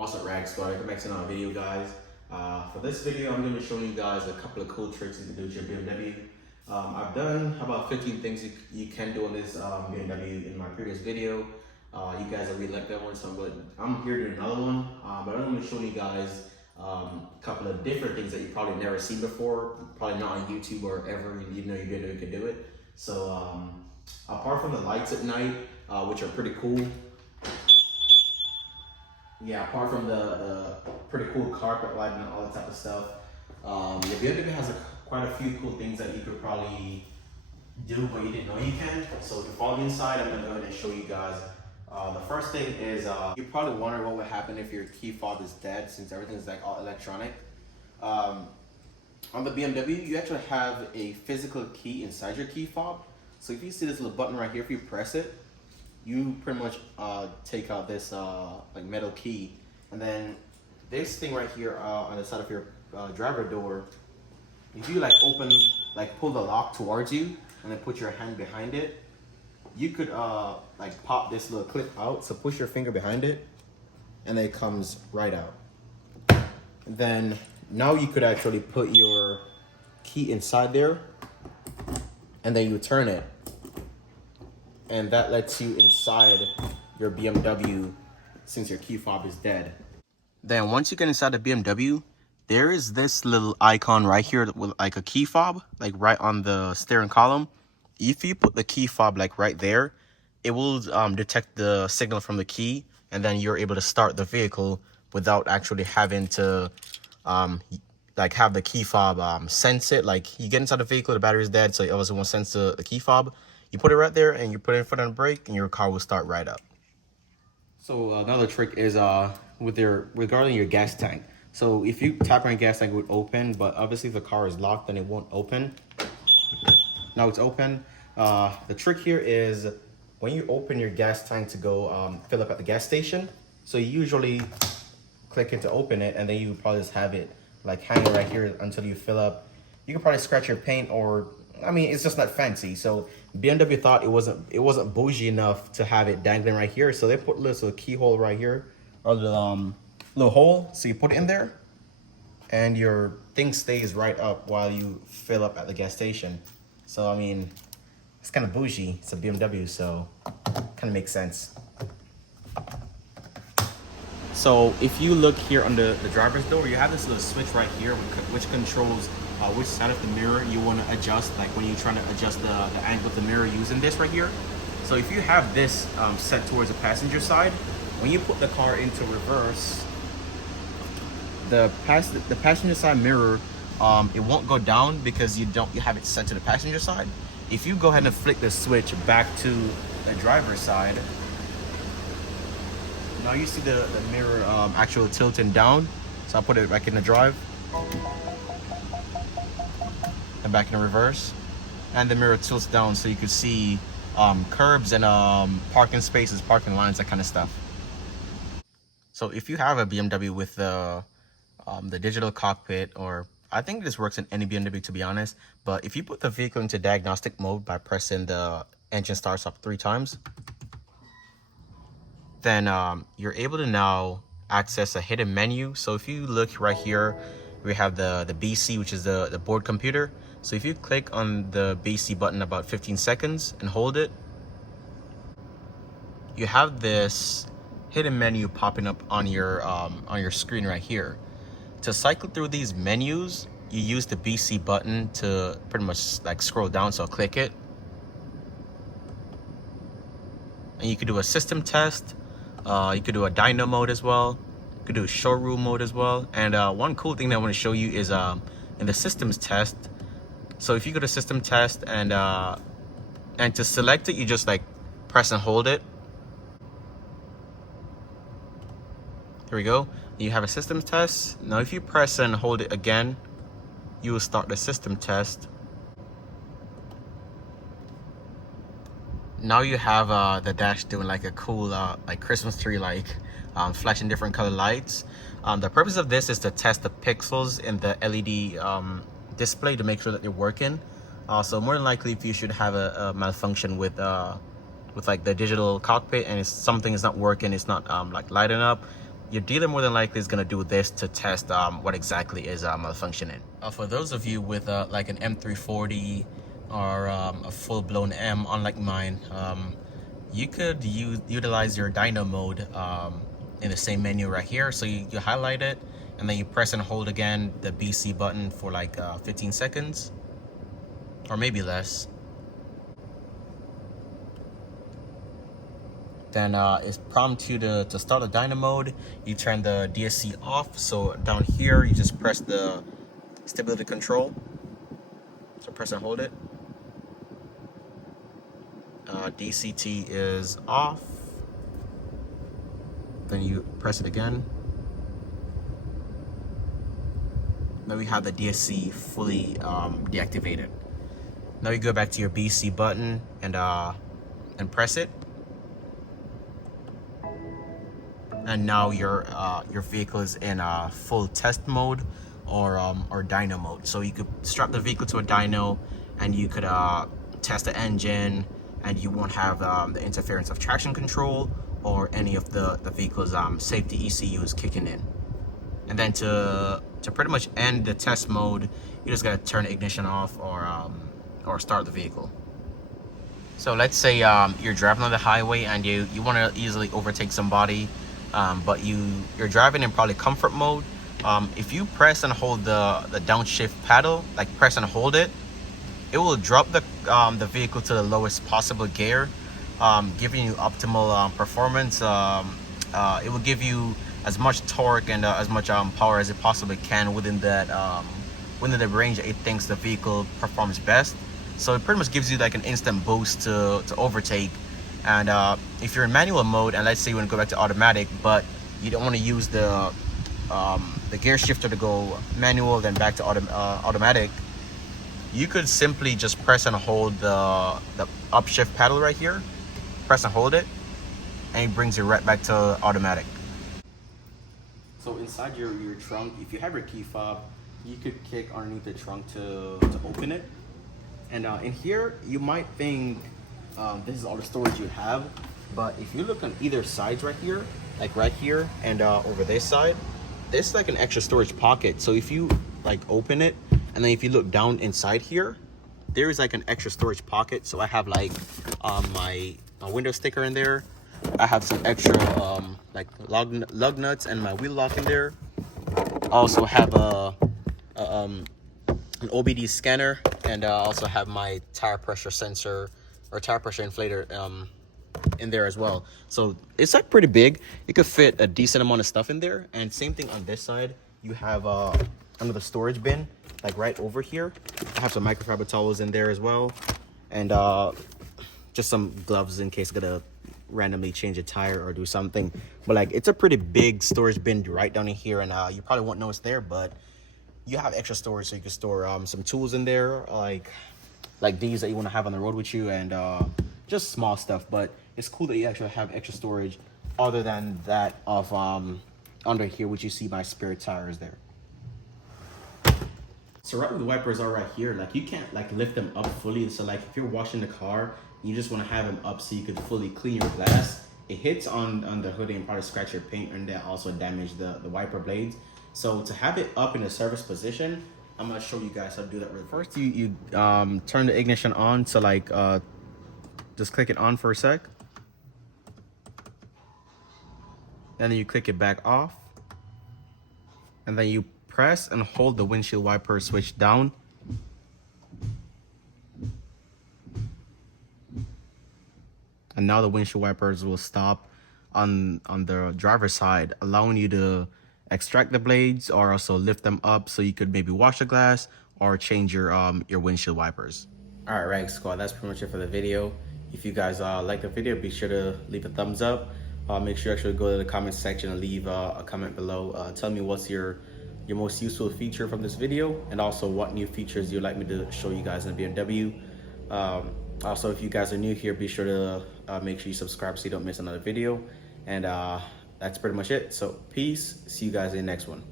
What's up, Rag Squad? Welcome back to another video, guys. For this video, I'm going to be showing you guys a couple of cool tricks you can do with your BMW. I've done about 15 things you can do on this BMW in my previous video. You guys have really liked that one, so I'm here to do another one. But I'm going to show you guys a couple of different things that you've probably never seen before, probably not on YouTube or ever, you know, you can do it. So apart from the lights at night, which are pretty cool, yeah, apart from the pretty cool carpet lighting and all that type of stuff, the BMW has quite a few cool things that you could probably do, but you didn't know you can. So if you follow me inside, I'm gonna go ahead and show you guys. The first thing is, you probably wonder what would happen if your key fob is dead, since everything's like all electronic. On the BMW, you actually have a physical key inside your key fob. So if you see this little button right here, if you press it, you pretty much take out this like metal key, and then this thing right here on the side of your driver door, if you like pull the lock towards you and then put your hand behind it, you could like pop this little clip out. So push your finger behind it and then it comes right out. And then now you could actually put your key inside there and then you turn it, and that lets you inside your BMW since your key fob is dead. Then once you get inside the BMW, there is this little icon right here with like a key fob, like right on the steering column. If you put the key fob like right there, it will detect the signal from the key, and then you're able to start the vehicle without actually having to like have the key fob sense it. Like you get inside the vehicle, the battery is dead, so it obviously won't sense the key fob. You put it right there and you put it in front of the brake and your car will start right up. So another trick is regarding your gas tank. So if you tap on your gas tank, it would open, but obviously if the car is locked, then it won't open. Now it's open. The trick here is when you open your gas tank to go fill up at the gas station, so you usually click it to open it, and then you probably just have it like hanging right here until you fill up. You can probably scratch your paint, or I mean, it's just not fancy. So BMW thought it wasn't bougie enough to have it dangling right here, so they put a little keyhole right here, or the little hole. So you put it in there, and your thing stays right up while you fill up at the gas station. So I mean, it's kind of bougie. It's a BMW, so kind of makes sense. So if you look here under the driver's door, you have this little switch right here which controls which side of the mirror you want to adjust, like when you're trying to adjust the angle of the mirror using this right here. So if you have this set towards the passenger side, when you put the car into reverse, the passenger side mirror, it won't go down because you have it set to the passenger side. If you go ahead and flick the switch back to the driver's side, now you see the mirror actually tilting down. So I'll put it back in the drive and back in reverse, and the mirror tilts down so you can see curbs and parking spaces, parking lines, that kind of stuff. So if you have a BMW with the digital cockpit, or I think this works in any BMW to be honest, but if you put the vehicle into diagnostic mode by pressing the engine start stop 3 times, then you're able to now access a hidden menu. So if you look right here, we have the BC, which is the board computer. So if you click on the BC button about 15 seconds and hold it, you have this hidden menu popping up on your screen right here. To cycle through these menus, you use the BC button to pretty much like scroll down. So click it, and you could do a system test. You could do a dyno mode as well. You could do a showroom mode as well. And one cool thing that I want to show you is in the systems test. So if you go to system test and to select it, you just like press and hold it. Here we go. You have a systems test. Now if you press and hold it again, you will start the system test. Now you have the dash doing like a cool like Christmas tree, like flashing different color lights. The purpose of this is to test the pixels in the LED display to make sure that they're working. So more than likely, if you should have a malfunction with like the digital cockpit and something is not working, it's not like lighting up, your dealer more than likely is going to do this to test what exactly is malfunctioning. For those of you with like an M340 or a full-blown M, unlike mine, you could utilize your dyno mode in the same menu right here. So you highlight it, and then you press and hold again the BC button for like 15 seconds, or maybe less. Then it prompts you to start the dyno mode. You turn the DSC off. So down here, you just press the stability control. So press and hold it. DCT is off. Then you press it again. Now we have the DSC fully deactivated. Now you go back to your BC button and press it. And now your vehicle is in full test mode or dyno mode. So you could strap the vehicle to a dyno, and you could test the engine, and you won't have the interference of traction control or any of the vehicle's safety ECUs kicking in. And then to pretty much end the test mode, you just gotta turn the ignition off or start the vehicle. So let's say you're driving on the highway and you want to easily overtake somebody, but you're driving in probably comfort mode. If you press and hold the downshift paddle, like press and hold it, it will drop the vehicle to the lowest possible gear, giving you optimal performance. It will give you as much torque and as much power as it possibly can within the range that it thinks the vehicle performs best. So it pretty much gives you like an instant boost to overtake. And if you're in manual mode, and let's say you want to go back to automatic, but you don't want to use the gear shifter to go manual then back to automatic, you could simply just press and hold the upshift paddle right here, press and hold it, and it brings you right back to automatic. So inside your trunk, if you have your key fob, you could kick underneath the trunk to open it. And in here, you might think this is all the storage you have, but if you look on either sides right here, like right here and over this side, there's like an extra storage pocket. So if you like open it, and then if you look down inside here, there is like an extra storage pocket. So I have like my window sticker in there. I have some extra like lug nuts and my wheel lock in there. I also have an OBD scanner, and I also have my tire pressure sensor or tire pressure inflator in there as well. So it's like pretty big. It could fit a decent amount of stuff in there. And same thing on this side, you have another storage bin like right over here. I have some microfiber towels in there as well, and just some gloves in case I'm gonna randomly change a tire or do something. But like, it's a pretty big storage bin right down in here, and you probably won't know it's there, but you have extra storage, so you can store some tools in there, like these that you want to have on the road with you, and just small stuff. But it's cool that you actually have extra storage other than that of under here, which you see my spare tires there. So right where the wipers are right here, like you can't like lift them up fully. So like if you're washing the car, you just want to have them up so you could fully clean your glass. It hits on the hood and probably scratch your paint, and that also damage the wiper blades. So to have it up in a service position, I'm gonna show you guys how to do that. First, you turn the ignition on. So like just click it on for a sec, and then you click it back off, and then you press and hold the windshield wiper switch down. And now the windshield wipers will stop on the driver's side, allowing you to extract the blades or also lift them up so you could maybe wash the glass or change your windshield wipers. All right, Rag Squad, that's pretty much it for the video. If you guys like the video, be sure to leave a thumbs up. Make sure you actually go to the comment section and leave a comment below. Tell me what's your most useful feature from this video, and also what new features you'd like me to show you guys in the BMW. Also, if you guys are new here, be sure to make sure you subscribe so you don't miss another video. And that's pretty much it. So peace. See you guys in the next one.